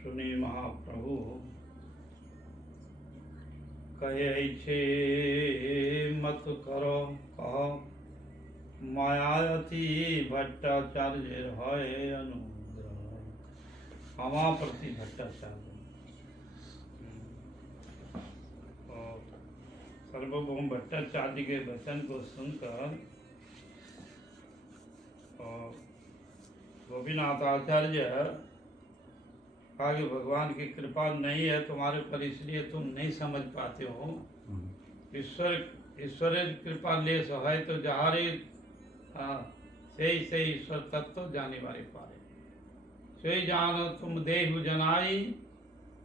सुनी महाप्रभु कहे छे मत करो कह मायाति भट्टाचार्य है अनुग्रह। क्षमा प्रति भट्टाचार्य और सर्वभौम भट्टाचार्य के वचन को सुनकर और गोपीनाथ आचार्य आगे भगवान की कृपा नहीं है तुम्हारे पर, इसलिए तुम नहीं समझ पाते हो। ईश्वर कृपा ले सहाय तो जहारे से ईश्वर तत्व जाने वाले पारे। से जान तुम देहु जनाई,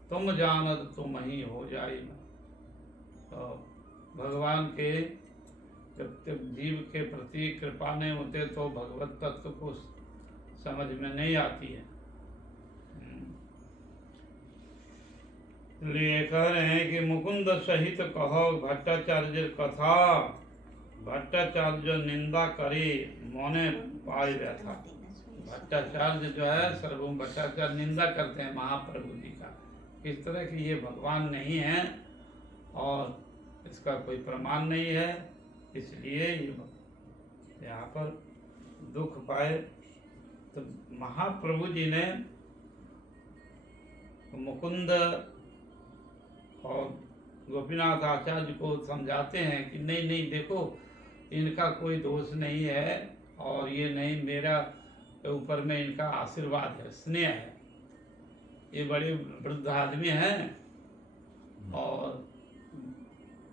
तुम जानत तुम ही हो जाई। तो भगवान के प्रत्येक जीव के प्रति कृपा नहीं होते तो भगवत तत्व को समझ में नहीं आती है। लिए कह रहे हैं कि मुकुंद सहित कहो भट्टाचार्य कथा, भट्टाचार्य निंदा करे मोने पाए व्यथा। भट्टाचार्य जो है सर्वभौम भट्टाचार्य निंदा करते हैं महाप्रभु जी का, इस तरह की ये भगवान नहीं है और इसका कोई प्रमाण नहीं है, इसलिए ये यहाँ पर दुख पाए। तो महाप्रभु जी ने मुकुंद और गोपीनाथ आचार्य को समझाते हैं कि नहीं नहीं देखो इनका कोई दोष नहीं है और ये नहीं, मेरा ऊपर में इनका आशीर्वाद है, स्नेह है। ये बड़े वृद्ध आदमी हैं और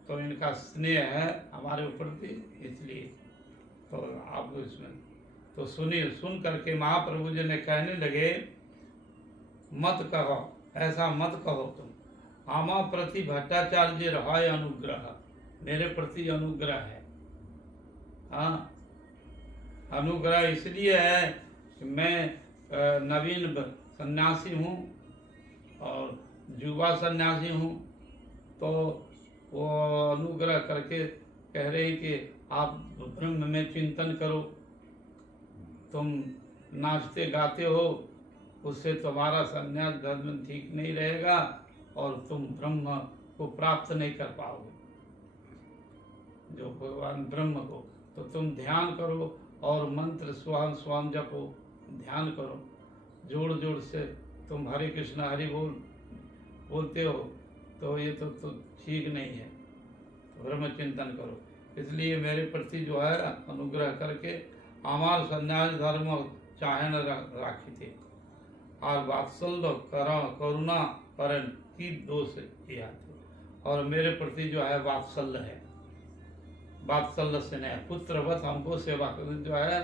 तो इनका स्नेह है हमारे ऊपर भी, इसलिए तो आप इसमें तो सुनिए। सुन करके महाप्रभु जी ने कहने लगे मत कहो, ऐसा मत कहो तुम। आमा प्रति भट्टाचार्य रहाय अनुग्रह, मेरे प्रति अनुग्रह है। हाँ, अनुग्रह इसलिए है कि मैं नवीन सन्यासी हूँ और युवा सन्यासी हूँ, तो वो अनुग्रह करके कह रहे हैं कि आप ब्रह्म में चिंतन करो। तुम नाचते गाते हो, उससे तुम्हारा संन्यास धर्म ठीक नहीं रहेगा और तुम ब्रह्म को प्राप्त नहीं कर पाओगे, जो भगवान ब्रह्म को। तो तुम ध्यान करो और मंत्र स्वाम स्वाम जपो, ध्यान करो, जोड़ जोड़ से तुम हरे कृष्ण हरि बोलते हो, तो ये तो ठीक नहीं है। तो ब्रह्म चिंतन करो। इसलिए मेरे प्रति जो है अनुग्रह करके हमार संन्यास धर्म चाहे न राखी थे और वात्सल्य करुणा करण की दोष किया थे। और मेरे प्रति जो है वात्सल्य है, वात्सल्य स्नेह, पुत्रवत हमको सेवा कर जो है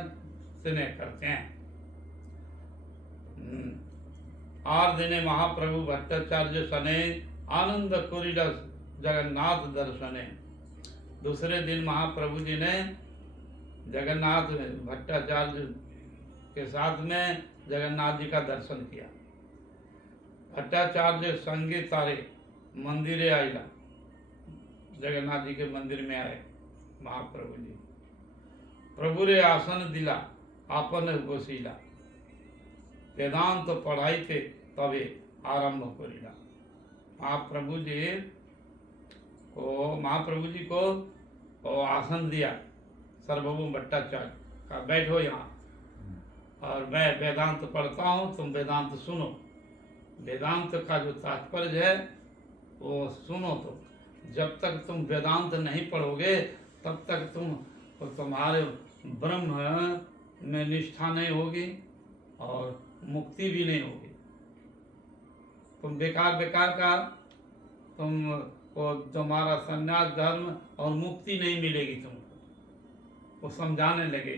स्नेह करते हैं। आर दिने महाप्रभु भट्टाचार्य सने आनंद कुरीड जगन्नाथ दर्शने। दूसरे दिन महाप्रभु जी ने जगन्नाथ भट्टाचार्य के साथ में जगन्नाथ जी का दर्शन किया। भट्टाचार्य संगे तारे मंदिरे आइला, जगन्नाथ जी के मंदिर में आए महाप्रभु जी। प्रभु रे आसन दिला आपन बसीला, वेदांत तो पढ़ाई थे तबे आरंभ करिला। महाप्रभु जी को आसन दिया सर्वभौम भट्टाचार्य का, बैठो यहाँ और मैं वेदांत पढ़ता हूँ, तुम वेदांत सुनो। वेदांत का जो तात्पर्य है वो सुनो। तो जब तक तुम वेदांत नहीं पढ़ोगे तब तक तुम्हारे ब्रह्म में निष्ठा नहीं होगी और मुक्ति भी नहीं होगी। तुम बेकार का तुम्हारा संन्यास धर्म और मुक्ति नहीं मिलेगी तुमको। वो समझाने लगे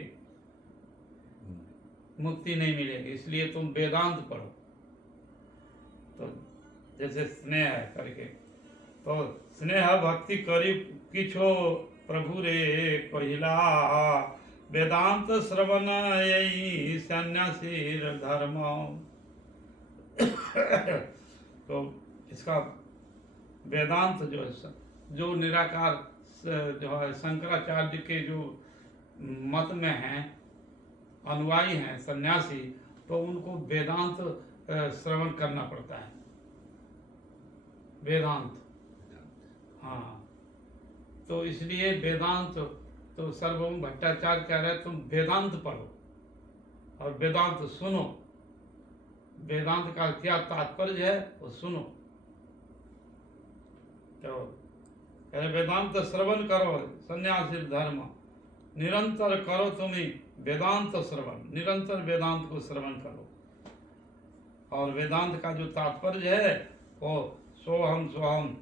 मुक्ति नहीं मिलेगी, इसलिए तुम वेदांत पढ़ो। तो जैसे स्नेह है करके, तो स्नेह भक्ति करी किछो प्रभु रे कहिला, वेदांत श्रवण यही सन्यासी धर्म। तो इसका वेदांत जो है, जो निराकार जो है शंकराचार्य के जो मत में हैं, अनुयायी हैं, सन्यासी, तो उनको वेदांत श्रवण करना पड़ता है। वेदांत, हाँ। तो इसलिए वेदांत, तो सर्वभौम भट्टाचार्य कह रहे तुम वेदांत पढ़ो और वेदांत सुनो। वेदांत का क्या तात्पर्य है वो सुनो। तो कह रहे वेदांत श्रवण करो, सन्यासी धर्म निरंतर करो, तुम्हें वेदांत श्रवण, निरंतर वेदांत को श्रवण करो। और वेदांत का जो तात्पर्य है वो सोहम सोहम,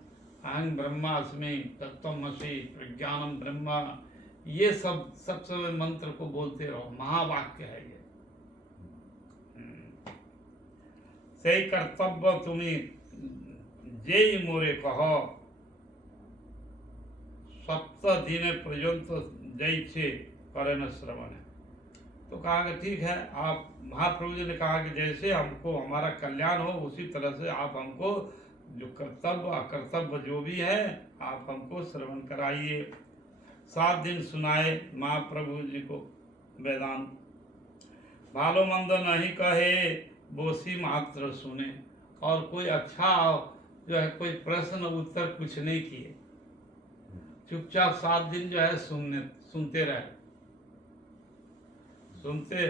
अहं ब्रह्मास्मि, तत्त्वमसि, प्रज्ञानम ब्रह्म, ये सब सब मंत्र को बोलते रहो। महावाक्य है ये। से कर्तव्य तुम्हें जे मोरे कहो, सप्त दिन पर्यंत जय छे करे न श्रवण। तो कहा कि ठीक है, आप महाप्रभु जी ने कहा कि जैसे हमको हमारा कल्याण हो उसी तरह से आप हमको जो कर्तव्य अकर्तव्य जो भी है आप हमको श्रवण कराइए। 7 दिन सुनाए महाप्रभु जी को वेदांत। भालो मंद नहीं कहे, बोसी मात्र सुने। और कोई अच्छा जो है कोई प्रश्न उत्तर कुछ नहीं किए, चुपचाप 7 दिन जो है सुनते रहे। सुनते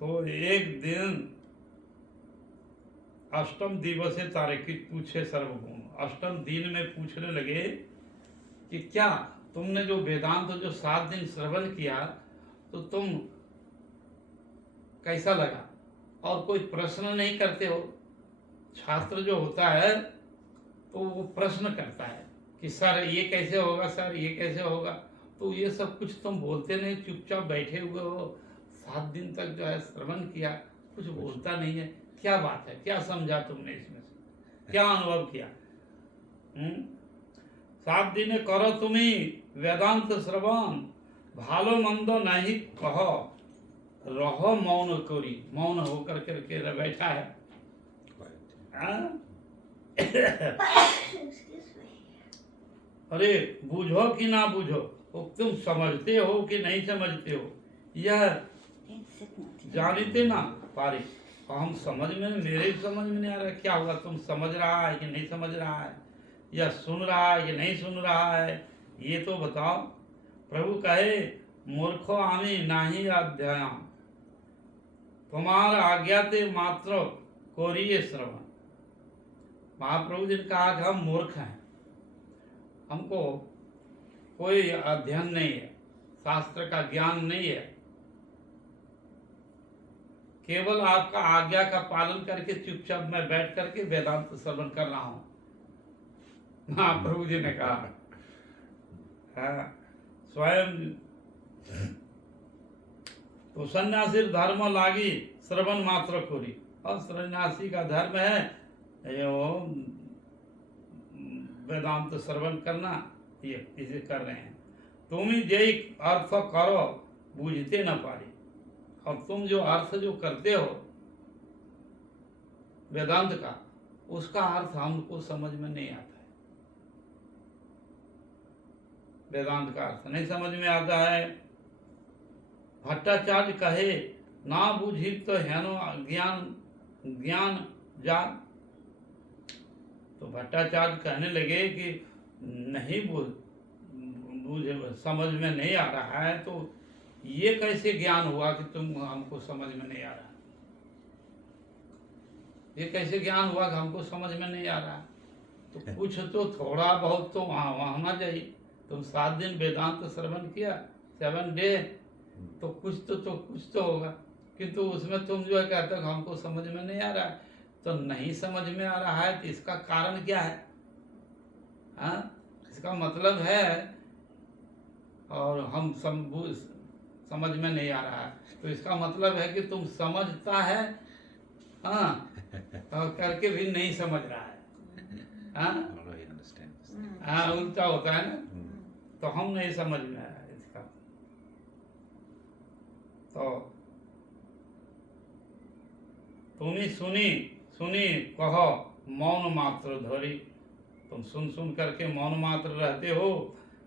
तो एक दिन अष्टम दिवसे तार्किक पूछे सर्वगुण, अष्टम दिन में पूछने लगे कि क्या तुमने जो वेदांत जो 7 दिन श्रवण किया तो तुम कैसा लगा? और कोई प्रश्न नहीं करते हो। छात्र जो होता है तो वो प्रश्न करता है कि सर ये कैसे होगा, सर ये कैसे होगा। तो ये सब कुछ तुम बोलते नहीं, चुपचाप बैठे हुए हो। 7 दिन तक जो है श्रवण किया, कुछ बोलता नहीं है। क्या बात है, क्या समझा तुमने इसमें से, क्या अनुभव किया? 7 दिन करो तुम्हें वेदांत श्रवण, भालो मंदो नहीं कहो, रहो मौन करी। मौन होकर करके बैठा है। अरे बूझो कि ना बूझो, तुम समझते हो कि नहीं समझते हो, यह जानते ना पारी। हम समझ में, मेरे समझ में नहीं आ रहा क्या हुआ। तुम समझ रहा है कि नहीं समझ रहा है, या सुन रहा है कि नहीं सुन रहा है, ये तो बताओ। प्रभु कहे मूर्खो आमी नाही अध्याय, तुम्हारा आज्ञा ते मात्र कोरिए श्रवण। महाप्रभु जी ने कहा कि हम मूर्ख हैं, हमको कोई अध्ययन नहीं है, शास्त्र का ज्ञान नहीं है, केवल आपका आज्ञा का पालन करके चुपचाप मैं बैठ करके वेदांत श्रवण कर रहा हूं। महाप्रभु जी ने कहा स्वयं तो सन्यासी धर्म लागी श्रवण मात्र कोरी। और सन्यासी का धर्म है वेदांत श्रवण करना, ये इसे कर रहे हैं। तुम ही जय अर्थ करो बूझते न पारी। और तुम जो अर्थ जो करते हो वेदांत का, उसका अर्थ हमको समझ में नहीं आता है। वेदांत का अर्थ नहीं समझ में आता है। भट्टाचार्य कहे ना बूझी तो हेनो ज्ञान ज्ञान जान। तो भट्टाचार्य कहने लगे कि नहीं बूझ समझ में नहीं आ रहा है, तो ये कैसे ज्ञान हुआ कि तुम हमको समझ में नहीं आ रहा? ये कैसे ज्ञान हुआ कि हमको समझ में नहीं आ रहा? तो कुछ तो थोड़ा बहुत तो वहाँ होना चाहिए। तुम 7 दिन वेदांत श्रवण किया, 7 डे, तो कुछ तो होगा। किंतु उसमें तुम जो है कहते हो हमको समझ में नहीं आ रहा है। तो नहीं समझ में आ रहा है तो इसका कारण क्या है? इसका मतलब है, और हम समझ में नहीं आ रहा है, तो इसका मतलब है कि तुम समझता है और करके भी नहीं समझ रहा है। उल्टा होता है ना। तो हम नहीं समझ में आया इसका। तो तुम्हें सुनी कहो मौन मात्र धरी। तुम सुन करके मौन मात्र रहते हो।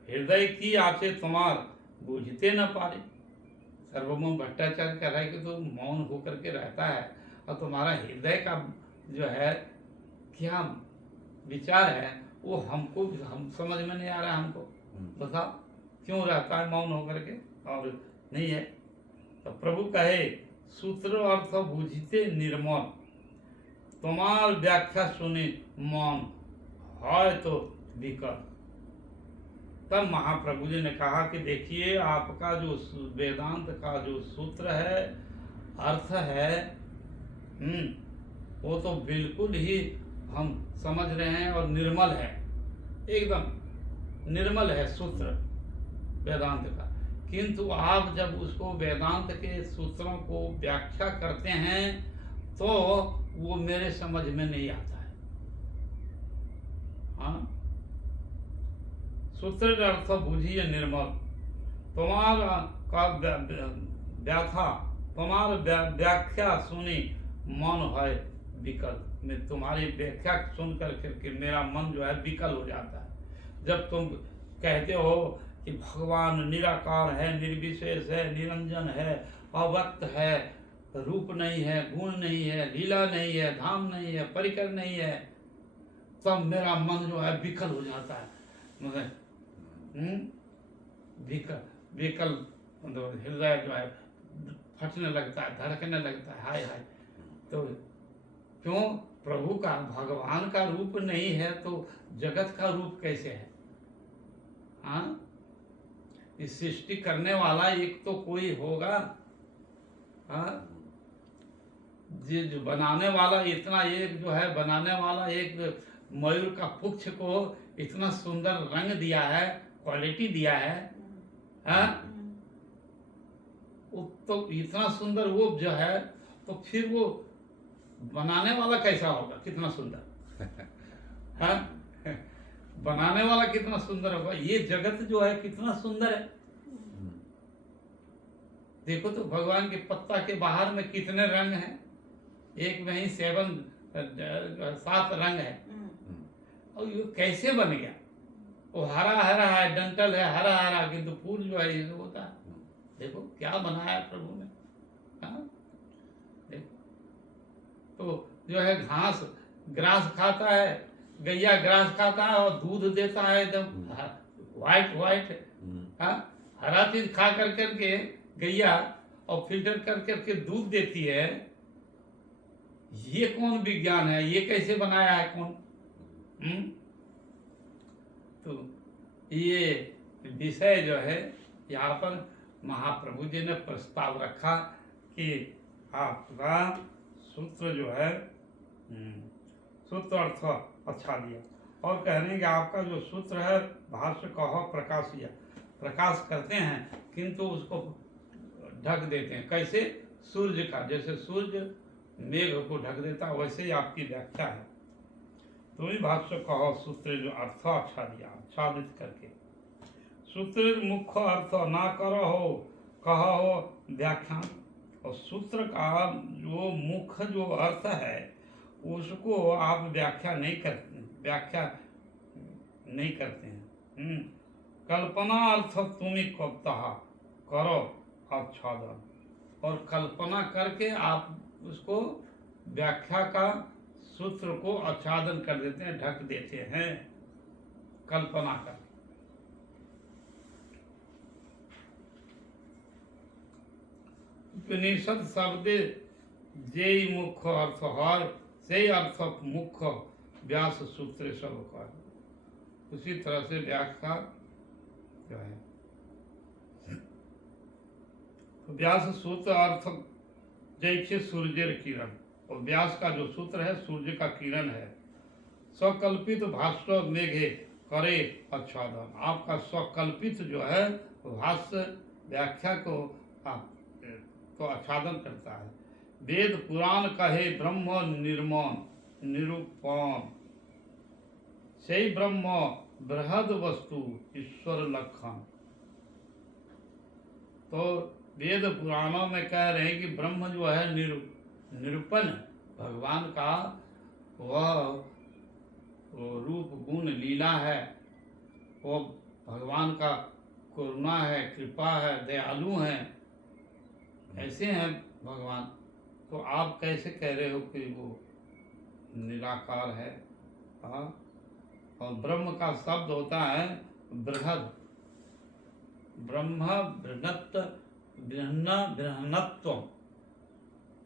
हृदय की आचे तुम्हार बूझते न पारे। सर्वभौम भट्टाचार्य कह रहा है कि तो मौन होकर के रहता है और तुम्हारा हृदय का जो है क्या विचार है वो हम समझ में नहीं आ रहा है हमको। बताओ क्यों रहता है मौन होकर के और नहीं है। तो प्रभु कहे सूत्र अर्थ बूझते निर्मल, तुम्हार व्याख्या सुने मौन है तो विकल। तब महाप्रभु जी ने कहा कि देखिए आपका जो वेदांत का जो सूत्र है, अर्थ है, वो तो बिल्कुल ही हम समझ रहे हैं और निर्मल है, एकदम निर्मल है सूत्र वेदांत का। किंतु आप जब उसको वेदांत के सूत्रों को व्याख्या करते हैं तो वो मेरे समझ में नहीं आता है। हाँ, सूत्र अर्थ बूझिए निर्मल, तुम्हारा का व्याख्या, तुम्हारा व्याख्या सुनी मन है विकल। मैं तुम्हारी व्याख्या सुन करके मेरा मन जो है विकल हो जाता है। जब तुम कहते हो कि भगवान निराकार है, निर्विशेष है, निरंजन है, अव्यक्त है, रूप नहीं है, गुण नहीं है, लीला नहीं है, धाम नहीं है, परिकर नहीं है, तब मेरा मन जो है विकल हो जाता है। मतलब विकल मतलब हृदय जो है फटने लगता है, धड़कने लगता है, हाय हाय। तो क्यों? प्रभु का भगवान का रूप नहीं है तो जगत का रूप कैसे है? हाँ, इस सृष्टि करने वाला एक तो कोई होगा। हाँ, जो बनाने वाला इतना, एक जो है बनाने वाला एक मयूर का पुच्छ को इतना सुंदर रंग दिया है, क्वालिटी दिया है। हाँ, तो इतना सुंदर वो जो है, तो फिर वो बनाने वाला कैसा होगा, कितना सुंदर। हाँ, बनाने वाला कितना सुंदर होगा। ये जगत जो है कितना सुंदर है। देखो तो भगवान के पत्ता के बाहर में कितने रंग हैं, एक में ही 7 रंग है। और ये कैसे बन गया? वो हरा हरा है, डंटल है हरा हरा, किंतु फूल जो है ये होता है। देखो क्या बनाया प्रभु ने। हाँ, देखो तो जो है घास ग्रास खाता है, गैया ग्रास खाता है और दूध देता है एकदम व्हाइट व्हाइट। हाँ, हरा चीज खा कर करके गैया और फिल्टर कर करके दूध देती है। ये कौन विज्ञान है? ये कैसे बनाया है कौन? तो ये विषय जो है यहाँ पर महाप्रभु जी ने प्रस्ताव रखा कि आपका सूत्र जो है सूत्र अर्थ अच्छा दिया, और कहने कि आपका जो सूत्र है भाष्य कहो प्रकाशिया, प्रकाश करते हैं किंतु उसको ढक देते हैं। कैसे? सूर्य का, जैसे सूर्य मेघ को ढक देता वैसे ही आपकी व्याख्या है। तो ही भाष्य कहो सूत्र जो अर्थ अच्छा दिया, आच्छादित करके। सूत्र मुख्य अर्थ ना करो हो कहो व्याख्यान, और सूत्र का जो मुख्य जो अर्थ है उसको आप व्याख्या नहीं करते हैं। कल्पना अर्थ तुम्हें कप्ताह करो आच्छादन, और कल्पना करके आप उसको व्याख्या का सूत्र को आच्छादन कर देते हैं, ढक देते हैं कल्पना कर। उपनिषद शब्द जे मुख्य अर्थ है से अर्थ मुख्य व्यास सूत्र सब का, उसी तरह से व्याख्या जो है तो व्यास सूत्र अर्थ जैसे सूर्य किरण, और व्यास का जो सूत्र है सूर्य का किरण है। स्वकल्पित भाष्य मेघे करे आच्छादन, आपका स्वकल्पित जो है भाष्य व्याख्या को तो आच्छादन करता है। वेद पुराण कहे ब्रह्म निर्मण निरूपण, से ब्रह्म बृहद वस्तु ईश्वर लक्षण। तो वेद पुराणों में कह रहे हैं कि ब्रह्म जो है निरूपण भगवान का वह रूप गुण लीला है, वो भगवान का करुणा है, कृपा है, दयालु हैं, ऐसे हैं भगवान। तो आप कैसे कह रहे हो कि वो निराकार है? हाँ, और ब्रह्म का शब्द होता है बृहद, ब्रह्म बृहत, बृहन्न बृहन्नत्व।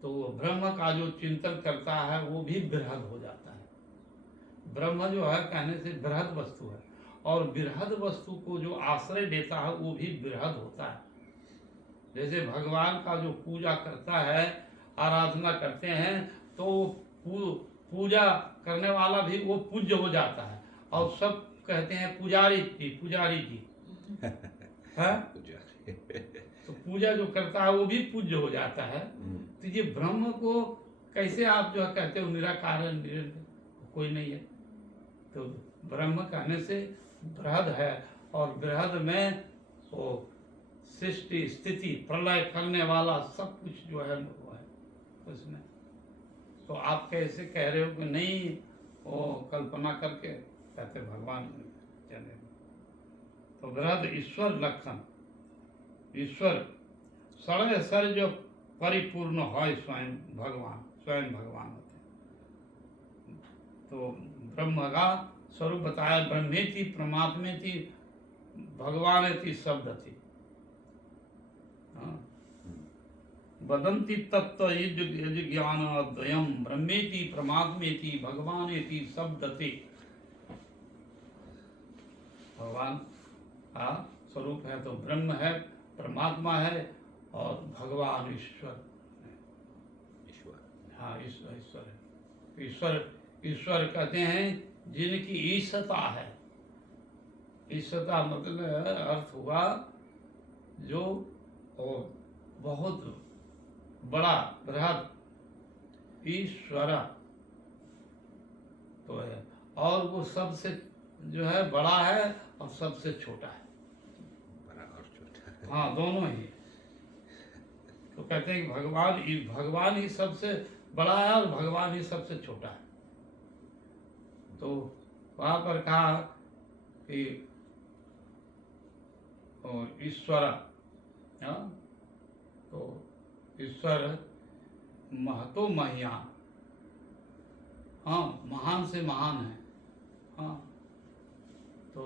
तो ब्रह्म का जो चिंतन करता है वो भी बृहद हो जाता है। ब्रह्म जो है कहने से बृहद वस्तु है, और बृहद वस्तु को जो आश्रय देता है वो भी बृहद होता है। जैसे भगवान का जो पूजा करता है, आराधना करते हैं, तो पूजा करने वाला भी वो पूज्य हो जाता है, और सब कहते हैं पुजारी जी, पुजारी जी है। तो पूजा जो करता है वो भी पूज्य हो जाता है। तो ये ब्रह्म को कैसे आप जो कहते हो निराकार है, कोई नहीं है? तो ब्रह्म कहने से बृहद है, और बृहद में वो सृष्टि स्थिति प्रलय करने वाला सब कुछ जो है वो है उसमें। तो आप कैसे कह रहे हो कि नहीं, वो कल्पना करके कहते भगवान चले? तो बृहद ईश्वर लक्षण, ईश्वर सड़े सर जो परिपूर्ण है, स्वयं भगवान, स्वयं भगवान होते हैं। तो ब्रह्म का स्वरूप बताया, ब्रह्मेति परमात्मेति भगवानेति शब्दति। वदन्ति तत्व यज ज्ञान द्वयम ब्रह्मेति परमात्मेति भगवानेति शब्दति। भगवान का स्वरूप है तो ब्रह्म है, परमात्मा है, और भगवान ईश्वर है। हाँ, ईश्वर है। ईश्वर कहते हैं जिनकी ईशता है। ईशता मतलब अर्थ हुआ जो बहुत बड़ा, बृहद ईश्वर तो है, और वो सबसे जो है बड़ा है और सबसे छोटा है। बड़ा और छोटा, हाँ, दोनों ही। तो कहते हैं कि भगवान ही सबसे बड़ा है और भगवान ही सबसे छोटा है। तो वहां पर कहा कि ईश्वर, तो ईश्वर महतो महियान, हाँ, महान से महान है। हाँ, तो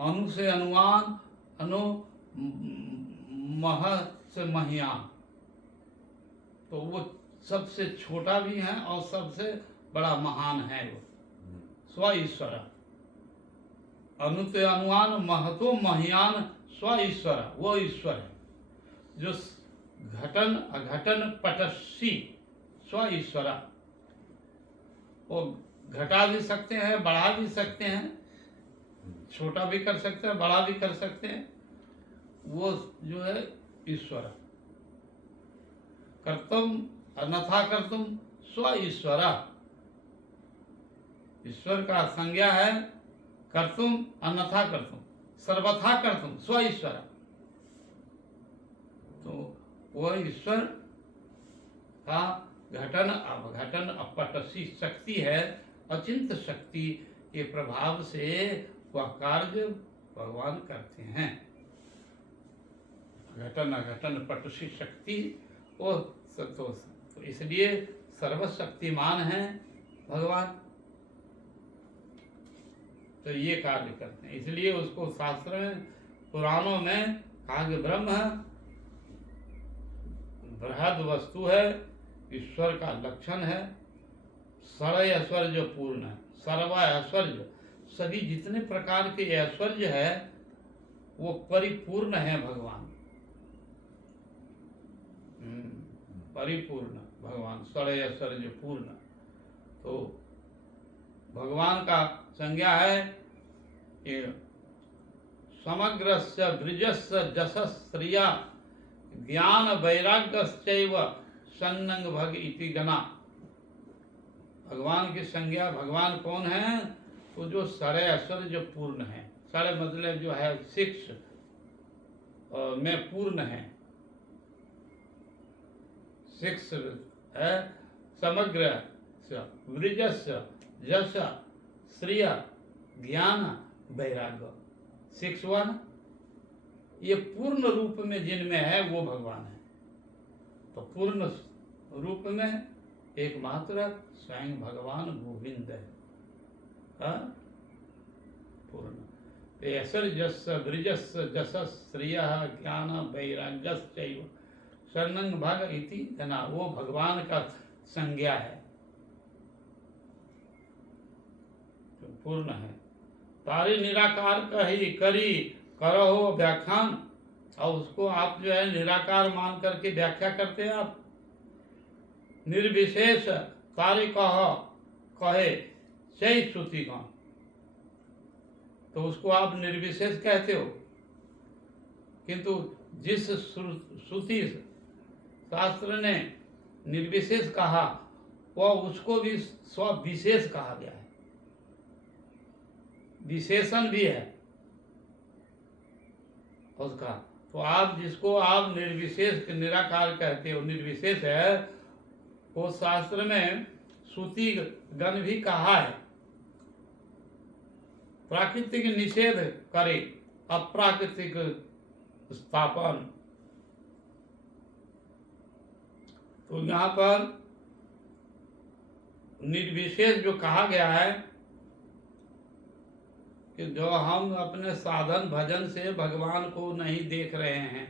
अनु से अनुमान, अनु मह से महियान। तो वो सबसे छोटा भी है और सबसे बड़ा महान है वो स्व ईश्वर। अनुते अनुमान महतो महियान स्व ईश्वर, वो ईश्वर है जो घटन अघटन पटस्सी स्व ईश्वर। वो घटा भी सकते हैं, बढ़ा भी सकते हैं, छोटा भी कर सकते हैं, बड़ा भी कर सकते हैं। वो जो है ईश्वर। कर्तुम अन्यथा कर्तुम स्व ईश्वर। ईश्वर का संज्ञा है कर्तुम अन्यथा कर्तुम, सर्वथा कर्तुम स्व ईश्वर। तो वह ईश्वर का घटन अवघटन अपटसी शक्ति है, अचिंत शक्ति के प्रभाव से वह कार्य भगवान करते हैं। घटन अघटन पटसी शक्ति वो तो इसलिए सर्वशक्तिमान है भगवान। तो ये कार्य करते हैं, इसलिए उसको शास्त्र में, पुराणों में कहा कि ब्रह्म बृहद वस्तु है, ईश्वर का लक्षण है, षड ऐश्वर्य पूर्ण है, सर्व ऐश्वर्य, सभी जितने प्रकार के ऐश्वर्य है वो परिपूर्ण है भगवान। परिपूर्ण भगवान, षड ऐश्वर्य पूर्ण। तो भगवान का संज्ञा है कि समग्रस्य ब्रिजस्य जसस्त्रिया ज्ञान वैराग्यश्चैव सन्नंग भग इति गना। भगवान की संज्ञा, भगवान कौन है? वो जो षड ऐश्वर्य जो पूर्ण है, षड मतलब जो है 6 में पूर्ण है, 6 है, समग्र ब्रिजस्य जस श्रिय ज्ञान वैराग्य, 6 हुआ ना। ये पूर्ण रूप में जिनमें है वो भगवान है। तो पूर्ण रूप में एकमात्र स्वयं भगवान गोविंद है। हाँ? पूर्ण ऐश्वर्यस्य ब्रिजस्य जसस् श्रियः ज्ञान वैराग्यश्चैव शरणं भग इति जना, वो भगवान का संज्ञा है, तो पूर्ण है। तारे निराकार कही करी करो व्याख्यान, और उसको आप जो है निराकार मान करके व्याख्या करते हैं आप। निर्विशेष तारे कहे सही श्रुतिगण, तो उसको आप निर्विशेष कहते हो, किंतु जिस श्रुति शास्त्र ने निर्विशेष कहा वह उसको भी स्वविशेष कहा गया है, विशेषण भी है उसका। तो आप जिसको आप निर्विशेष निराकार कहते हो, निर्विशेष है, वो शास्त्र में श्रुति गण भी कहा है। प्राकृतिक निषेध करे, अप्राकृतिक स्थापन। तो यहाँ पर निर्विशेष जो कहा गया है कि जो हम अपने साधन भजन से भगवान को नहीं देख रहे हैं,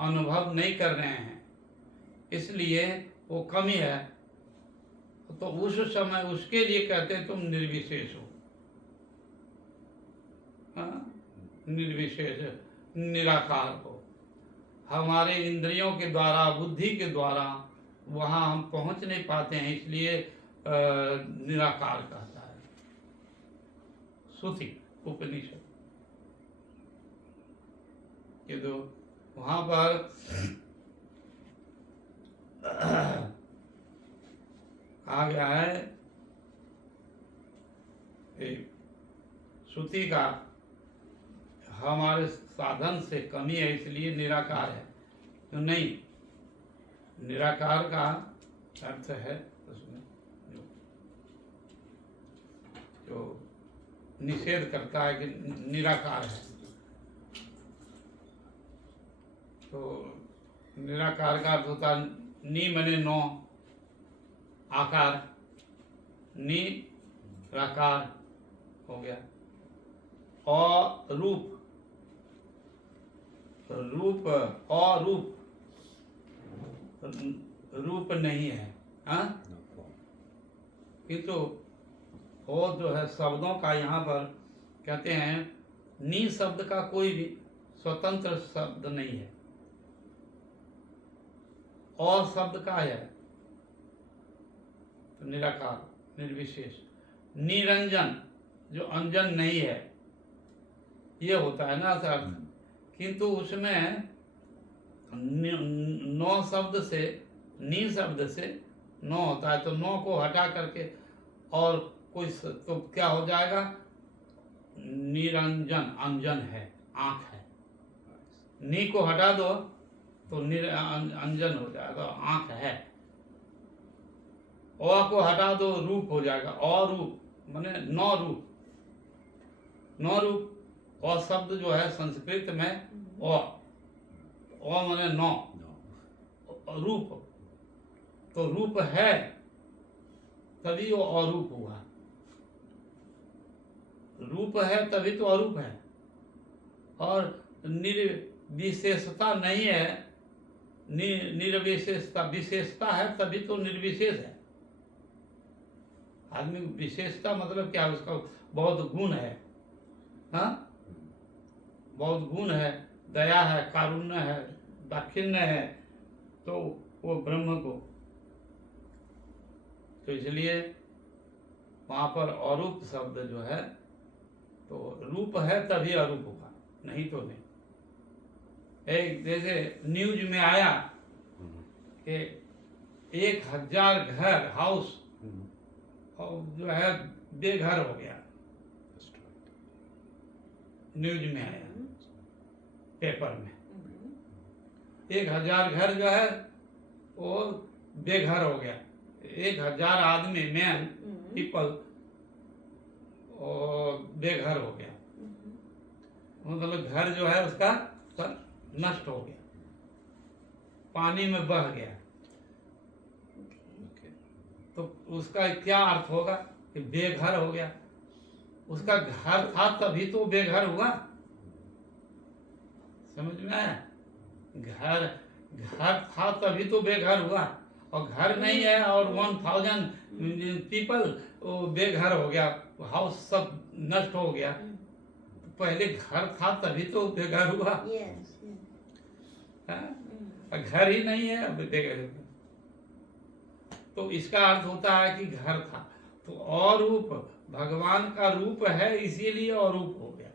अनुभव नहीं कर रहे हैं, इसलिए वो कमी है, तो उस समय उसके लिए कहते हैं तुम निर्विशेष हो। हाँ? निर्विशेष निराकार हो। हमारे इंद्रियों के द्वारा, बुद्धि के द्वारा वहाँ हम पहुँच नहीं पाते हैं, इसलिए निराकार कहता है श्रुति उपनिषद। ये तो वहाँ पर कहा गया है श्रुति का हमारे साधन से कमी है, इसलिए निराकार है। तो नहीं, निराकार का अर्थ है उसमें जो निषेध करता है कि निराकार है। तो निराकार का अर्थ होता है नी मने नौ, आकार, निराकार हो गया। और रूप, रूप अरूप, रूप नहीं है। हाँ, किंतु वो जो है शब्दों का यहाँ पर कहते हैं नी शब्द का कोई भी स्वतंत्र शब्द नहीं है, और शब्द का है तो निराकार निर्विशेष। निरंजन जो अंजन नहीं है, ये होता है ना सर, किंतु उसमें नौ शब्द से, नी शब्द से नौ होता है, तो नौ को हटा करके और कोई तो क्या हो जाएगा, निरंजन, अंजन है, आंख है। नी को हटा दो तो अंजन हो जाएगा, आंख है। अ को हटा दो रूप हो जाएगा, अरूप माने नौ रूप, नौ रूप। और शब्द जो है संस्कृत में अ माने नौ, रूप। तो रूप है तभी वो अरूप हुआ, रूप है तभी तो अरूप है। और निर्विशेषता नहीं है, निर्विशेषता, विशेषता है तभी तो निर्विशेष है। आदमी विशेषता मतलब क्या है, उसका बहुत गुण है। हाँ, बहुत गुण है, दया है, कारुण्य है, दाक्षिण्य है, तो वो ब्रह्म को, तो इसलिए वहाँ पर अरूप शब्द जो है, तो रूप है तभी अरूप होगा, नहीं तो नहीं। एक जैसे न्यूज में आया कि 1000 घर, हाउस और जो है बेघर हो गया, न्यूज में आया, पेपर में 1000 घर जो है वो बेघर हो गया। 1000 आदमी, मैन पीपल, और बेघर हो गया। मतलब घर जो है उसका सब नष्ट हो गया, पानी में बह गया। ओके। तो उसका क्या अर्थ होगा कि बेघर हो गया। उसका घर था तभी तो बेघर हुआ। समझ में आया? घर घर था तभी तो बेघर हुआ, और घर नहीं है और 1000 पीपल वो बेघर हो गया, हाउस सब नष्ट हो गया। तो पहले घर था तभी तो बेघर हुआ। Yes. हाँ? और घर ही नहीं है अब बेघर हो गया। तो इसका अर्थ होता है कि घर था। तो अरूप भगवान का रूप है, इसीलिए अरूप हो गया।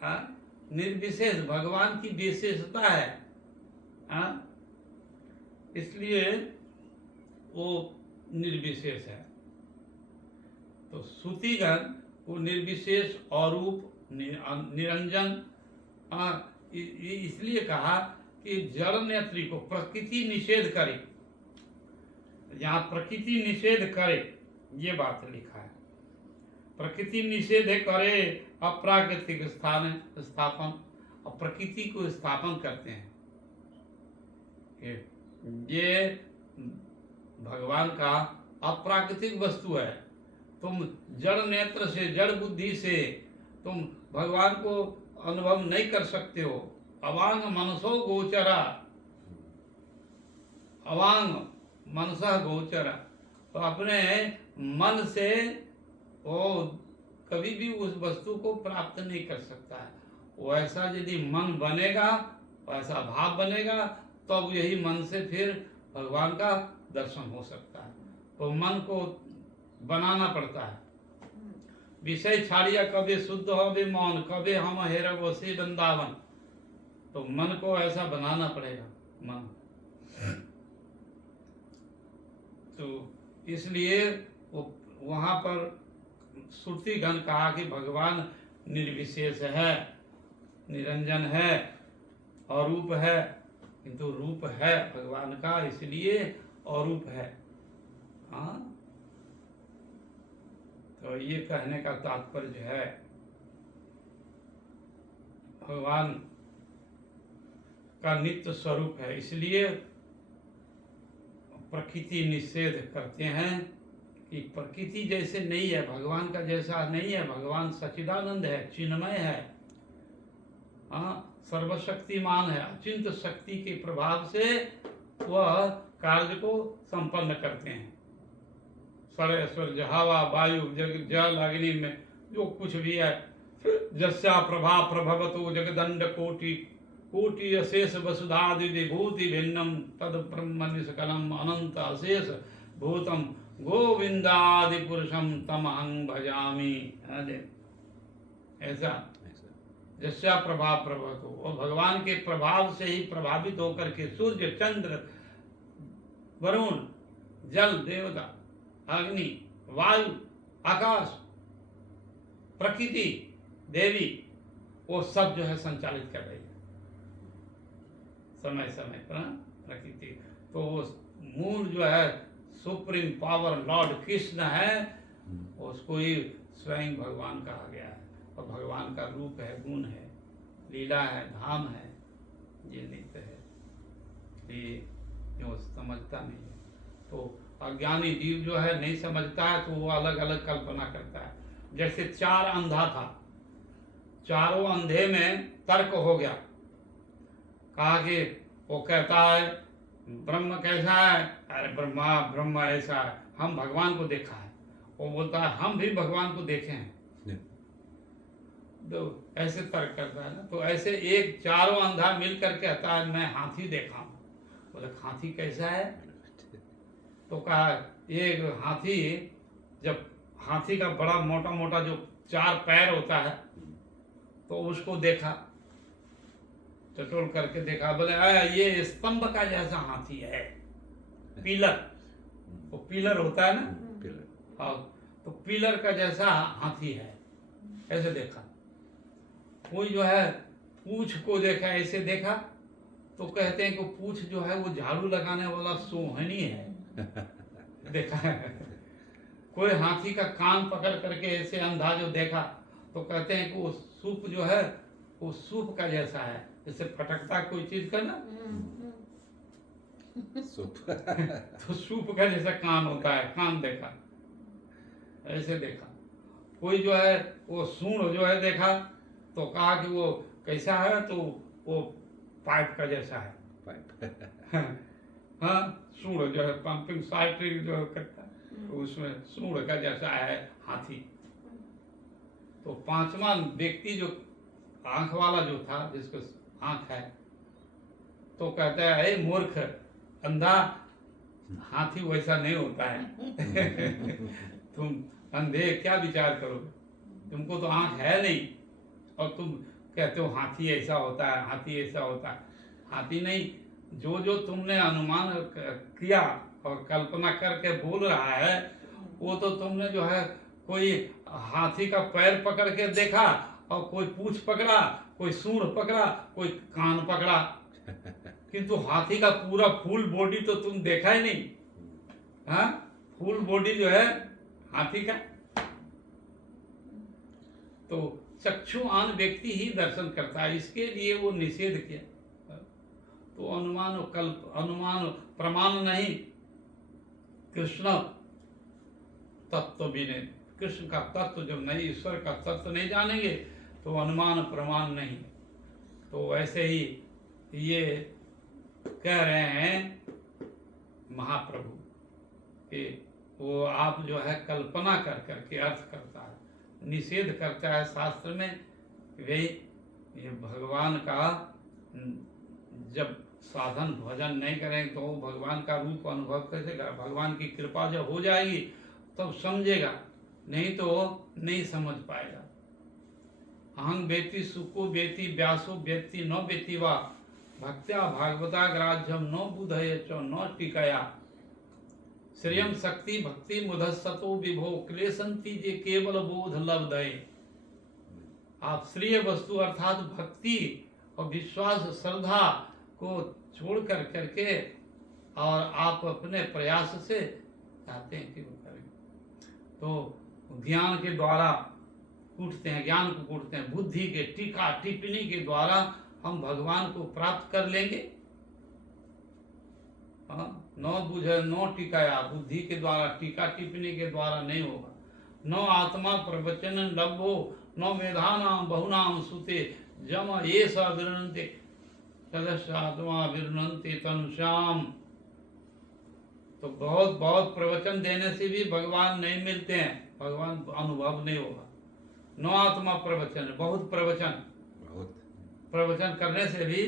हाँ? निर्विशेष भगवान की विशेषता है। हाँ? इसलिए वो निर्विशेष है। तो श्रुतिगण वो निर्विशेष अरूप निरंजन इसलिए कहा कि जड़ नेत्री को प्रकृति निषेध करे। यहाँ प्रकृति निषेध करे ये बात लिखा है। प्रकृति निषेध करे अप्राकृतिक स्थापन, और प्रकृति को स्थापन करते हैं। ये भगवान का अप्राकृतिक वस्तु है। तुम जड़ नेत्र से, जड़ बुद्धि से तुम भगवान को अनुभव नहीं कर सकते हो। अवांग मनसो गोचरा, अवांग मनसा गोचरा। तो अपने मन से वो कभी भी उस वस्तु को प्राप्त नहीं कर सकता है। वैसा यदि मन बनेगा, वैसा भाव बनेगा, तब यही मन से फिर भगवान का दर्शन हो सकता है। तो मन को बनाना पड़ता है। विषय छाड़िया कभी शुद्ध हो भी मौन, कभी हम हेरब से वृंदावन। तो मन को ऐसा बनाना पड़ेगा मन। तो इसलिए वो वहाँ पर श्रुतिगण कहा कि भगवान निर्विशेष है, निरंजन है, अरूप है। किंतु रूप है भगवान का, इसलिए अरूप है। हाँ, तो ये कहने का तात्पर्य है भगवान का नित्य स्वरूप है। इसलिए प्रकृति निषेध करते हैं कि प्रकृति जैसे नहीं है, भगवान का जैसा नहीं है। भगवान सच्चिदानंद है, चिन्मय है, हाँ, सर्वशक्तिमान है। अचिंत शक्ति के प्रभाव से वह कार्य को संपन्न करते हैं। सर्वेश्वर हवा, वायु, जल, अग्नि में जो कुछ भी है, जस्या प्रभा प्रभवतो जगदंड कोटि कोटि अशेष वसुधादि विभूति भिन्नम तद ब्रह्म निष्कलम अनंत अशेष भूतम गोविंदादि पुरुषम तमहं भजामि। ऐसा जस्या प्रभाव प्रभवतो, और भगवान के प्रभाव से ही प्रभावित होकर के सूर्य, चंद्र, वरुण, जल देवता, अग्नि, वायु, आकाश, प्रकृति देवी, वो सब जो है संचालित कर रही है समय समय पर प्रकृति। तो वो मूल जो है सुप्रीम पावर लॉर्ड कृष्ण है, उसको ही स्वयं भगवान कहा गया है। और भगवान का रूप है, गुण है, लीला है, धाम है, ये नित्य है। ये वो समझता नहीं है। तो अज्ञानी जीव जो है नहीं समझता है, तो वो अलग अलग कल्पना करता है। जैसे 4 अंधा था, चारों अंधे में तर्क हो गया। कहा कि वो कहता है ब्रह्म कैसा है, अरे ब्रह्म ऐसा है, हम भगवान को देखा है। वो बोलता है हम भी भगवान को देखे हैं। तो ऐसे तर्क करता है ना। तो ऐसे एक चारों अंधा मिल कर कहता है मैं हाथी देखा हूँ। बोले हाथी कैसा है? तो कहा एक हाथी, जब हाथी का बड़ा मोटा मोटा जो 4 पैर होता है, तो उसको देखा, टटोल करके देखा। बोले ये स्तंभ का जैसा हाथी है, पिलर, वो पिलर होता है ना, हाँ, तो पिलर का जैसा हाथी है, ऐसे देखा। कोई जो है पूंछ को देखा, ऐसे देखा, तो कहते हैं कि पूंछ जो है वो झाड़ू लगाने वाला सोहनी है, देखा है। कोई हाथी का कान पकड़ करके ऐसे अंधा जो देखा, तो कहते हैं कि वो सूप जो है वो सूप का जैसा है, जैसे फटकता कोई चीज का ना, सूप तो सूप का जैसा कान होता है, कान देखा, ऐसे देखा। कोई जो है वो सूंड जो है देखा, तो कहा कि वो कैसा है, तो वो पाइप का जैसा है। पाइप हाँ, सूंड जो है पंपिंग साइकिल जो करता है, तो उसमें सूंड का जैसा है हाथी। तो पांचवा व्यक्ति जो आंख वाला जो था, जिसको आंख है, तो कहता है, अरे मूर्ख अंधा, हाथी वैसा नहीं होता है। तुम अंधे क्या विचार करोगे, तुमको तो आंख है नहीं, और तुम कहते हो हाथी ऐसा होता है, हाथी ऐसा होता है। हाथी नहीं, जो जो तुमने अनुमान किया और कल्पना करके बोल रहा है, वो तो तुमने जो है कोई हाथी का पैर पकड़ के देखा, और कोई पूंछ पकड़ा, कोई सूंड पकड़ा, कोई कान पकड़ा, किंतु हाथी का पूरा फुल बॉडी तो तुम देखा ही नहीं। हाँ, फुल बॉडी जो है हाथी का, तो चक्षुआन व्यक्ति ही दर्शन करता है, इसके लिए वो निषेध किया। तो अनुमान कल्प, अनुमान प्रमाण नहीं, कृष्ण तत्व भी नहीं, कृष्ण का तत्व जब नहीं, ईश्वर का तत्व नहीं जानेंगे तो अनुमान प्रमाण नहीं। तो ऐसे ही ये कह रहे हैं महाप्रभु कि वो आप जो है कल्पना कर करके अर्थ करता है, निषेध करता है शास्त्र में। वे ये भगवान का जब साधन भजन नहीं करेंगे तो भगवान का रूप अनुभव कैसे करेगा। भगवान की कृपा जब हो जाएगी तब समझेगा, नहीं तो नहीं समझ पाएगा। अहं वेति सुको वेति व्यासो वेत्ति न वेति वा भक्त्या भागवता ग्राह्यम न बुधय च न टीकया श्रियम शक्ति भक्ति मुधस्सतो विभो क्लेशंति जे केवल बोध लब्धये। आप श्रेय वस्तु अर्थात भक्ति और विश्वास श्रद्धा को छोड़ कर करके और आप अपने प्रयास से चाहते हैं कि वो करें, तो ज्ञान के द्वारा कूटते हैं, ज्ञान को कूटते हैं, बुद्धि के टीका टिप्पणी के द्वारा हम भगवान को प्राप्त कर लेंगे। न बुझे न टिकाया, बुद्धि के द्वारा टीका टिप्पणी के द्वारा नहीं होगा। न आत्मा प्रवचन लभो न मेधानाम बहुनाम सुते जम ये सविरंते सदस्य आत्मा विरनंते तनुश्याम। तो बहुत बहुत प्रवचन देने से भी भगवान नहीं मिलते हैं, भगवान अनुभव नहीं होगा। न आत्मा प्रवचन, बहुत प्रवचन, बहुत प्रवचन करने से भी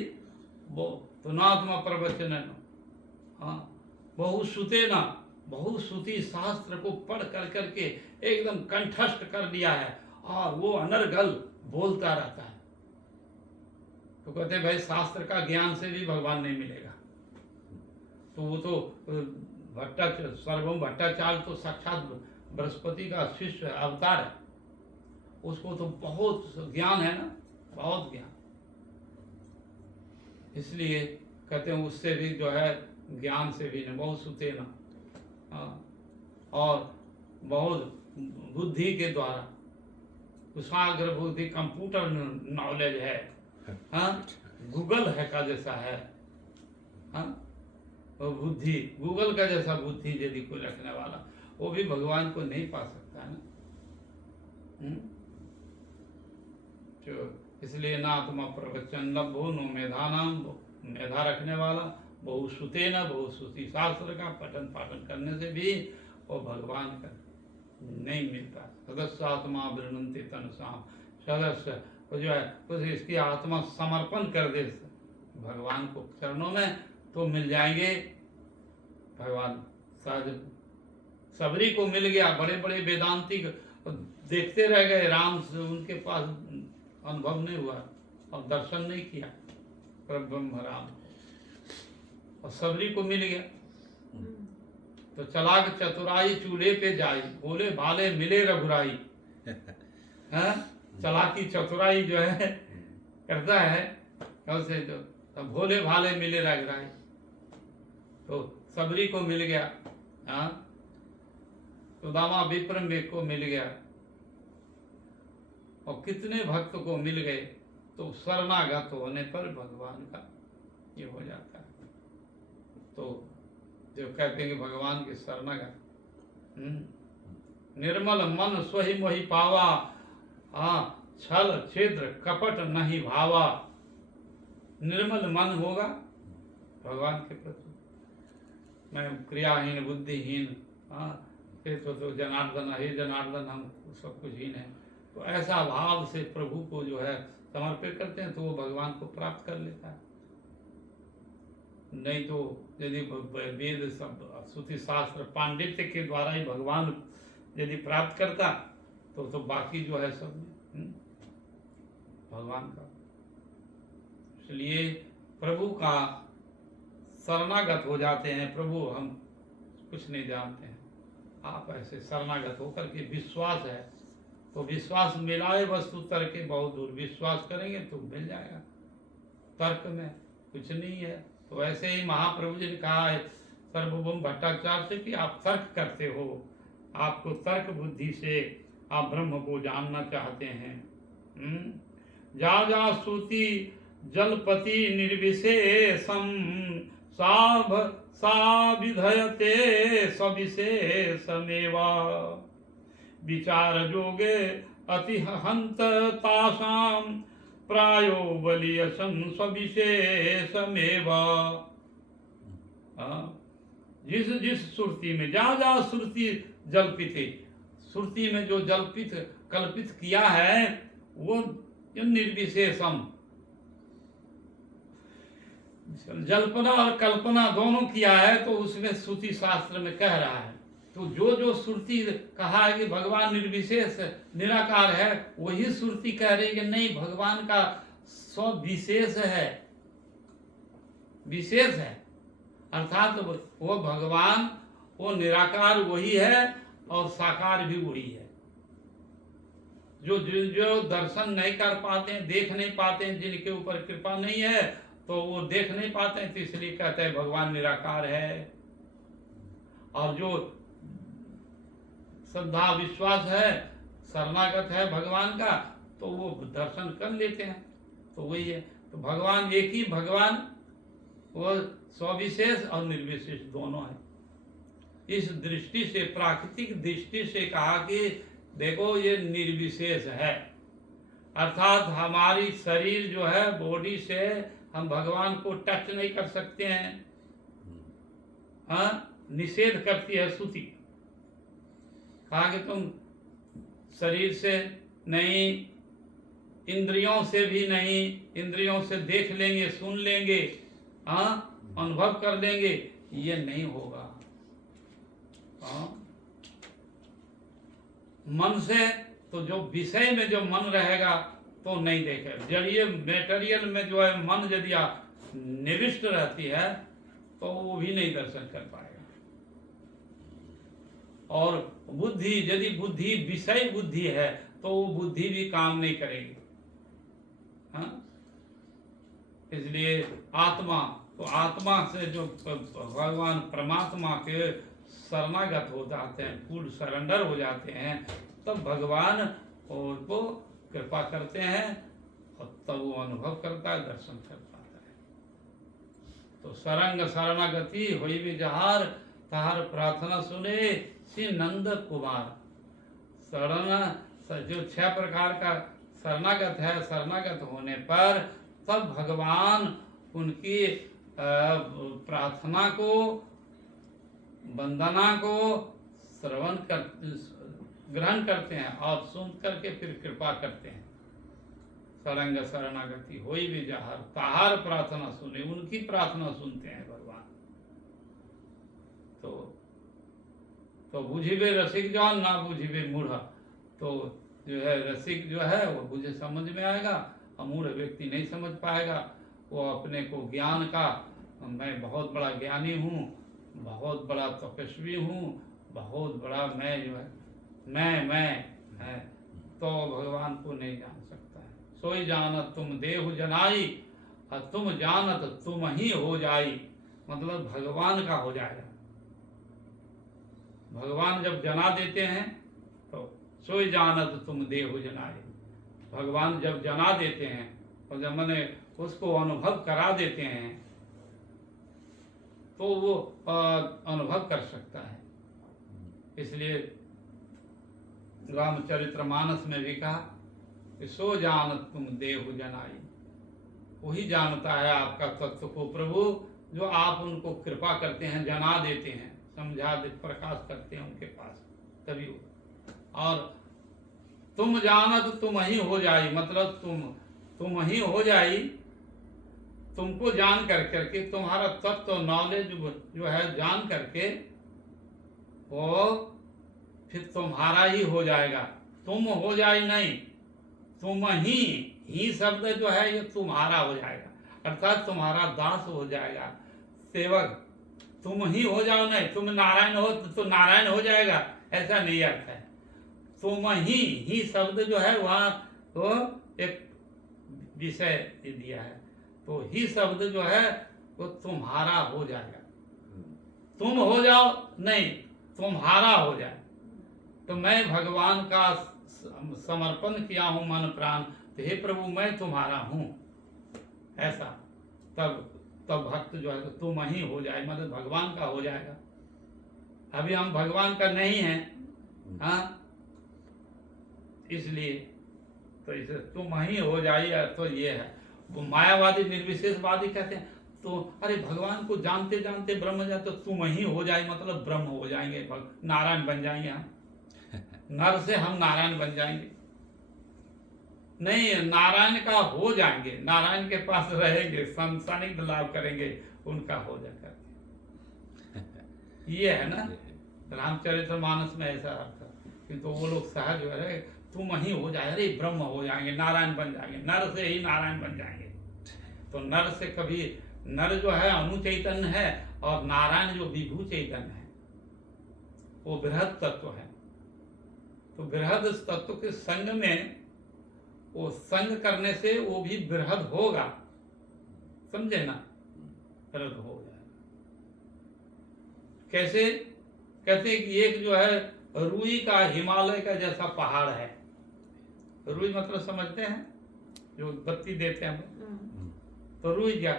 वो तो न आत्मा प्रवचन है। हाँ, बहु सुते ना, बहु श्रुति शास्त्र को पढ़ कर करके एकदम कंठस्थ कर लिया है और वो अनर्गल बोलता रहता है। तो कहते हैं भाई शास्त्र का ज्ञान से भी भगवान नहीं मिलेगा। तो वो तो भट्टाचार्य, सर्वम भट्टाचार्य तो साक्षात बृहस्पति का शिष्य अवतार है, उसको तो बहुत ज्ञान है ना, बहुत ज्ञान। इसलिए कहते हैं उससे भी जो है ज्ञान से भी नहीं, बहुत सुते ना। और बहुत बुद्धि के द्वारा, कुशाग्र बुद्धि, कंप्यूटर नॉलेज है, हाँ, गूगल है का जैसा है, हाँ, वो बुद्धि गूगल का जैसा बुद्धि यदि कोई रखने वाला, वो भी भगवान को नहीं पा सकता है ना। तो इसलिए ना आत्मा प्रवचन लभो नो मेधानाम, मेधा रखने वाला, बहु सुते न, बहु श्रुति शास्त्र का पठन पाठन करने से भी वो भगवान का नहीं मिलता। सदस्य आत्मा वृणंति तनसाम, सदस्य वो जो है कुछ इसकी आत्मा समर्पण कर दे भगवान को चरणों में तो मिल जाएंगे भगवान। शायद सबरी को मिल गया, बड़े बड़े वेदांती देखते रह गए, राम से उनके पास अनुभव नहीं हुआ और दर्शन नहीं किया ब्रह्म राम, और सबरी को मिल गया। तो चलाक चतुराई चूल्हे पे जाई, बोले भाले मिले रघुराई। हाँ, चलाकी चतुराई जो है करता है कैसे, तो भोले भाले मिले रघुराई, तो सबरी को मिल गया। हाँ, तो दामा विप्रम को मिल गया, और कितने भक्त को मिल गए। तो शरणागत होने पर भगवान का ये हो जाता है। तो जो कहते हैं कि भगवान के शरणागत, निर्मल मन सोहि मोहि पावा, छल छिद्र कपट नहीं भावा। निर्मल मन होगा भगवान के प्रति, मैं क्रियाहीन बुद्धिहीन, फिर तो जनार्दन, हे जनार्दन हम सब कुछ हीन है, तो ऐसा भाव से प्रभु को जो है समर्पित करते हैं तो वो भगवान को प्राप्त कर लेता है। नहीं तो यदि वेद सब श्रुति शास्त्र पांडित्य के द्वारा ही भगवान यदि प्राप्त करता तो बाकी जो है सब भगवान का। इसलिए प्रभु का शरणागत हो जाते हैं। प्रभु हम कुछ नहीं जानते हैं, आप ऐसे शरणागत होकर के विश्वास है तो विश्वास मिलाए वस्तु तर्क के बहुत दूर, विश्वास करेंगे तो मिल जाएगा। तर्क में कुछ नहीं है। तो ऐसे ही महाप्रभु जी ने कहा है सर्वभौम भट्टाचार्य से कि आप तर्क करते हो, आपको तर्क बुद्धि से आप ब्रह्म को जानना चाहते हैं। जा जा श्रुति जलपति निर्विशेषम सा विधयते सविशेषमेवा। विचार जोगे अति हंत तासाम प्रायो बलियसम सविशेषमेवा। जिस श्रुति में जा श्रुति जल्पिते, श्रुति में जो जल्पित कल्पित किया है वो निर्विशेषम, जल्पना और कल्पना दोनों किया है तो उसमें श्रुति शास्त्र में कह रहा है। तो जो श्रुति कहा है कि भगवान निर्विशेष निराकार है, वही श्रुति कह रही है कि नहीं, भगवान का सविशेष है, विशेष है। अर्थात वो भगवान, वो निराकार वही है और साकार भी वही है। जो दर्शन नहीं कर पाते हैं, देख नहीं पाते हैं, जिनके ऊपर कृपा नहीं है तो वो देख नहीं पाते हैं, तो इसलिए कहते हैं भगवान निराकार है। और जो श्रद्धा विश्वास है, शरणागत है भगवान का, तो वो दर्शन कर लेते हैं। तो वही है। तो भगवान एक ही भगवान, वो सविशेष और निर्विशेष दोनों है। इस दृष्टि से, प्राकृतिक दृष्टि से कहा कि देखो ये निर्विशेष है, अर्थात हमारी शरीर जो है, बॉडी से हम भगवान को टच नहीं कर सकते हैं। निषेध करती है श्रुति, कहा कि तुम शरीर से नहीं, इंद्रियों से भी नहीं, इंद्रियों से देख लेंगे, सुन लेंगे, अनुभव कर लेंगे, ये नहीं होगा। मन से तो जो विषय में जो मन रहेगा तो नहीं देखेगा। जड़ीय मेटेरियल में जो है मन यदि निविष्ट रहती है तो वो भी नहीं दर्शन कर पाएगा। और बुद्धि, यदि बुद्धि विषय बुद्धि है तो वो बुद्धि भी काम नहीं करेगी। इसलिए आत्मा, तो आत्मा से जो भगवान परमात्मा के शरणागत हो जाते हैं, फुल सरेंडर हो जाते हैं, तब भगवान उनको कृपा करते हैं और तब वो अनुभव करता है, दर्शन कर पाता है। तो सरंग शरणागति होई भी जहार, तहार प्रार्थना सुने श्री नंद कुमार। शरण जो 6 प्रकार का शरणागत है, शरणागत होने पर तब भगवान उनकी प्रार्थना को, वंदना को श्रवण कर, ग्रहण करते हैं और सुन करके फिर कृपा करते हैं। सरंग शरणागति होई भी जहार, ताहार प्रार्थना सुने, उनकी प्रार्थना सुनते हैं भगवान। तो बुझिबे रसिक जान, ना बुझिबे मूढ़। तो जो है रसिक जो है वो बुझे समझ में आएगा, और मूढ़ व्यक्ति नहीं समझ पाएगा। वो अपने को ज्ञान का, मैं बहुत बड़ा ज्ञानी हूँ, बहुत बड़ा तपस्वी हूँ, बहुत बड़ा मैं जो है मैं है, तो भगवान को नहीं जान सकता है। सोई जानत तुम देहु जनाई, और तुम जानत तुम ही हो जाई, मतलब भगवान का हो जाएगा। भगवान जब जना देते हैं तो सोई जानत तुम देहु जनाई, भगवान जब जना देते हैं और जब मैंने उसको अनुभव करा देते हैं तो वो अनुभव कर सकता है। इसलिए रामचरितमानस में भी कहा कि सो जानत तुम देहु जनाई, वही जानता है आपका तत्व को प्रभु, जो आप उनको कृपा करते हैं, जना देते हैं, समझा दे, प्रकाश करते हैं उनके पास, तभी हो। और तुम जानत तुम ही हो जाई, मतलब तुम ही हो जाई, तुमको जान करके तुम्हारा तत्व नॉलेज जो है जान करके वो फिर तुम्हारा ही हो जाएगा। तुम हो जाए नहीं, तुम ही शब्द जो है ये तुम्हारा हो जाएगा, अर्थात तुम्हारा दास हो जाएगा, सेवक। तुम ही हो जाओ नहीं, तुम नारायण हो तो नारायण हो जाएगा, ऐसा नहीं अर्थ है। तुम ही शब्द जो है वहाँ तो एक विषय दिया है, तो ही शब्द जो है वो तुम्हारा हो जाएगा। तुम हो जाओ नहीं, तुम्हारा हो जाए। तो मैं भगवान का समर्पण किया हूँ मन प्राण, तो हे प्रभु मैं तुम्हारा हूँ, ऐसा तब भक्त जो है तो तुम ही हो जाए, मतलब भगवान का हो जाएगा। अभी हम भगवान का नहीं है, हाँ, इसलिए तो इसे तुम ही हो जाइए, तो ये है। वो मायावादी निर्विशेषवादी कहते हैं तो अरे भगवान को जानते जानते ब्रह्म जाए, तो तुम ही हो जाए मतलब ब्रह्म हो जाएंगे, नारायण बन जाएंगे हम, नर से हम नारायण बन जाएंगे। नहीं, नारायण का हो जाएंगे, नारायण के पास रहेंगे, संसानिक लाभ करेंगे, उनका हो जाकर ये है ना रामचरितमानस में ऐसा अर्थ है। किंतु वो लोग सहज रहे, तुम ही हो जाए, अरे ब्रह्म हो जाएंगे, नारायण बन जाएंगे, नर से ही नारायण बन जाएंगे। तो नर से कभी, नर जो है अनु चैतन्य है और नारायण जो विभू चैतन्य है वो बृहद तत्व है। तो बृहद तत्व के संग में वो संग करने से वो भी बृहद होगा, समझे ना, बृहद हो जाएगा। कैसे? कहते हैं कि एक जो है रुई का हिमालय का जैसा पहाड़ है। रुई मतलब समझते हैं, जो बत्ती देते हैं हम, तो रुई क्या,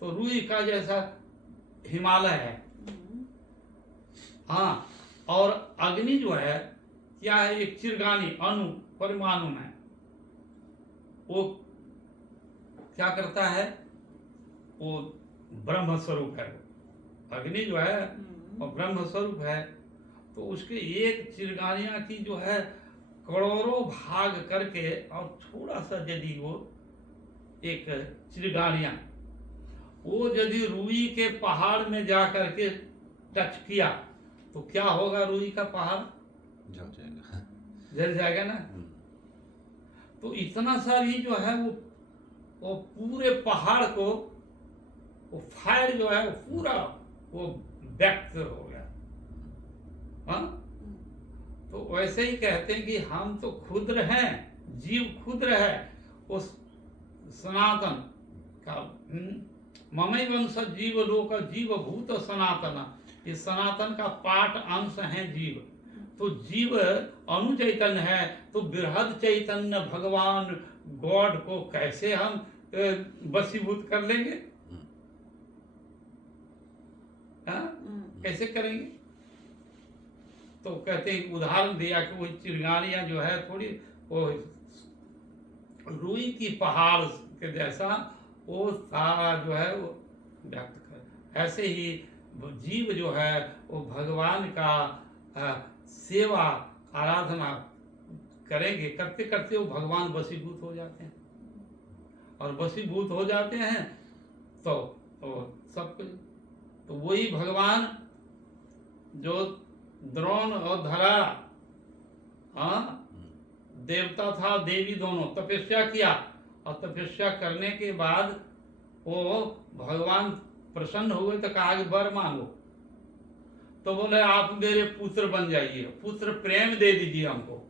तो रुई का जैसा हिमालय है। हाँ, और अग्नि जो है क्या है, एक चिरगानी अणु परमाणु में वो क्या करता है, वो ब्रह्म स्वरूप है। अग्नि जो है वो ब्रह्म स्वरूप है। तो उसके एक चिरगानिया की जो है करोड़ों भाग करके और थोड़ा सा यदि वो एक चिरगानिया वो यदि रुई के पहाड़ में जा करके टच किया तो क्या होगा, रुई का पहाड़ जल जाएगा, जल जाएगा ना। तो इतना सा भी जो है वो पूरे पहाड़ को वो फायर जो है वो पूरा वो व्यक्त हो गया। हाँ, तो वैसे ही कहते हैं कि हम तो क्षुद्र हैं, जीव क्षुद्र है, उस सनातन का ममई वंश जीव लोक जीव भूत सनातन, इस सनातन का पाठ अंश है जीव। तो जीव अनु चैतन्य है, तो बृहद चैतन्य भगवान गॉड को कैसे हम वशीभूत कर लेंगे? हाँ, कैसे करेंगे? तो कहते हैं, उदाहरण दिया कि वो चिरगानियां जो है थोड़ी वो रुई की पहाड़ के जैसा वो सारा जो है वो व्यक्त कर। ऐसे ही जीव जो है वो भगवान का सेवा आराधना करेंगे, करते करते वो भगवान वशीभूत हो जाते हैं। और वशीभूत हो जाते हैं तो सब कुछ, तो वही भगवान जो द्रोण और धरा, हाँ, देवता था देवी दोनों, तपस्या किया और तपस्या करने के बाद वो भगवान प्रसन्न हुए तो कहा कि वर मांगो। तो बोले आप मेरे पुत्र बन जाइए, पुत्र प्रेम दे दीजिए हमको।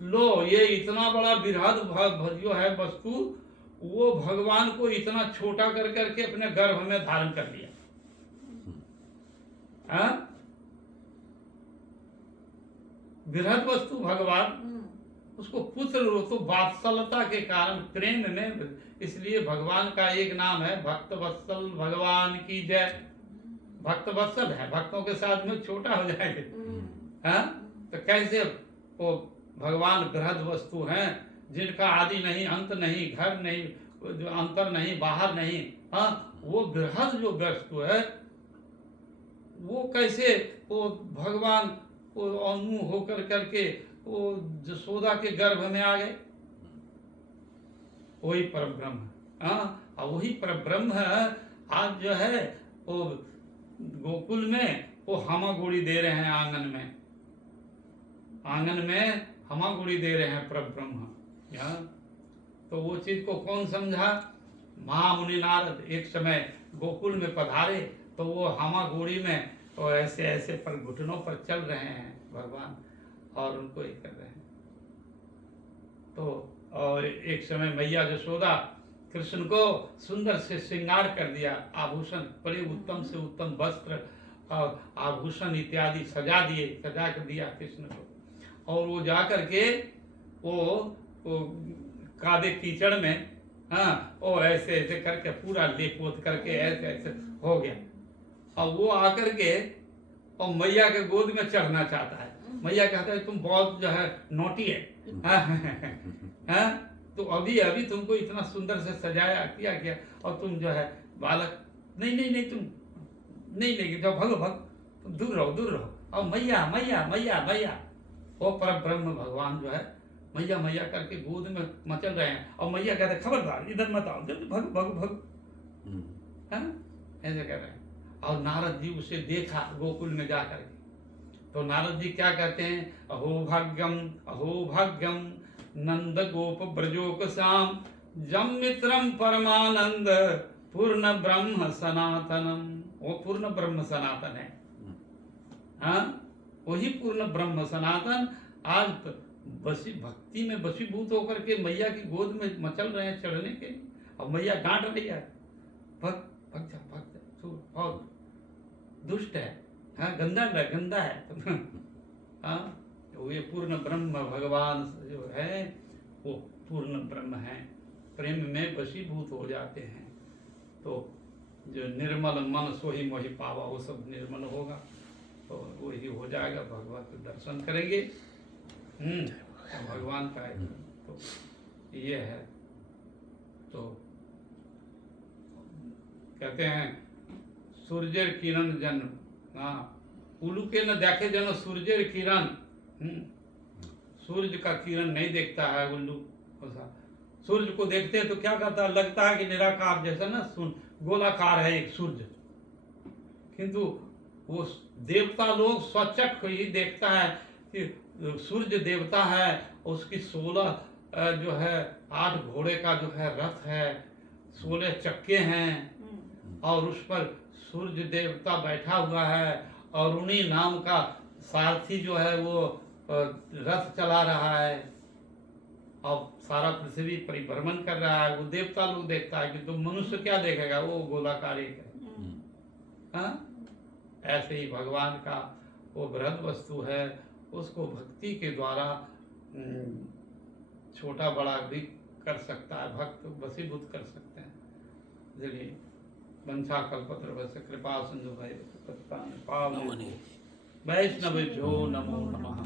लो, ये इतना बड़ा बृहद जो है वस्तु, वो भगवान को इतना छोटा कर करके अपने गर्भ में धारण कर लिया। बृहद वस्तु भगवान उसको पुत्र रूप, तो वात्सलता के कारण प्रेम में, इसलिए भगवान का एक नाम है भक्त वत्सल भगवान की जय। भक्त वत्सल है, भक्तों के साथ में छोटा हो जाएंगे। हाँ, तो कैसे वो भगवान बृहद वस्तु हैं जिनका आदि नहीं, अंत नहीं, घर नहीं, जो अंतर नहीं, बाहर नहीं, हाँ, वो बृहद जो वस्तु है, वो कैसे वो भगवान वो अनु होकर करके वो जसोदा के गर्भ में आ गए। वही परब्रह्म है। हाँ, और वही परब्रह्म आज जो है वो गोकुल में वो हमागुड़ी दे रहे हैं आंगन में, आंगन में हमागुड़ी दे रहे हैं परब्रह्म। तो वो चीज को कौन समझा? महामुनि नारद एक समय गोकुल में पधारे, तो वो हमागुड़ी में तो ऐसे ऐसे पर घुटनों पर चल रहे हैं भगवान, और उनको ये कर रहे हैं। तो और एक समय मैया जसोदा कृष्ण को सुंदर से श्रृंगार कर दिया, आभूषण, बड़े उत्तम से उत्तम वस्त्र और आभूषण इत्यादि सजा दिए, सजा कर दिया कृष्ण को। और वो जा करके वो कादे कीचड़ में, हाँ, वो ऐसे ऐसे करके पूरा लेप पोत करके ऐसे ऐसे हो गया। अब वो आकर के और मैया के गोद में चढ़ना चाहता है। मैया कहता है तुम बहुत जो है नोटी है, हाँ, तो अभी अभी तुमको इतना सुंदर से सजाया किया और तुम जो है बालक, नहीं नहीं नहीं, तुम नहीं नहीं जाओ, भगो भग, तुम दूर रहो दूर रहो। और मैया मैया मैया मैया, वो पर ब्रह्म भगवान जो है मैया मैया करके गोद में मचल रहे हैं। और मैया कहते खबरदार इधर मत आओ, जल्दी भग भग भग, हाँ, ऐसे कर रहे हैं। और नारद जी उसे देखा गोकुल में जाकर के, तो नारद जी क्या कहते हैं? अहो भाग्यम नंद गोप ब्रजोक श्याम जम मित्रम परमानंद पूर्ण ब्रह्म सनातनम। वो पूर्ण ब्रह्म सनातन है, हाँ, वही पूर्ण ब्रह्म सनातन आज भक्ति में वशीभूत होकर के मैया की गोद में मचल रहे हैं चढ़ने के लिए। और मैया डांट रही है, भग भग जा भग जा, तू बहुत दुष्ट है, हाँ, गंदा है। हाँ, वो ये पूर्ण ब्रह्म भगवान जो है वो पूर्ण ब्रह्म है, प्रेम में वशीभूत हो जाते हैं। तो जो निर्मल मन सोही मोहि पावा, वो सब निर्मल होगा, तो वही हो जाएगा, भगवान के दर्शन करेंगे। भगवान का है, तो ये है। तो कहते हैं सूर्य किरण जन, हाँ, उलूके न देखे जन सूर्य किरण, सूर्य का किरण नहीं देखता है उल्लू। सूर्य को देखते हैं तो क्या कहता है, लगता है कि निराकार जैसा ना, सुन गोलाकार है एक सूर्य, किंतु वो देवता लोग स्वचक्ष ही देखता है कि सूर्य देवता है, उसकी 16 जो है 8 घोड़े का जो है रथ है, 16 चक्के हैं, और उस पर सूर्य देवता बैठा हुआ है, और उन्हीं नाम का सारथी जो है वो रथ चला रहा है, और सारा पृथ्वी परिभ्रमण कर रहा है। वो देवता लोग देखता है कि तुम मनुष्य क्या देखेगा, वो गोलाकार एक है। हाँ, ऐसे ही भगवान का वो बृहद वस्तु है, उसको भक्ति के द्वारा छोटा बड़ा भी कर सकता है, भक्त वशीभूत कर सकते हैं। इसलिए वंशा कल्पतरुभ्यश्च कृपा सिंधु भैरव पावनेभ्यो वैष्णवेभ्यो नमो नमः।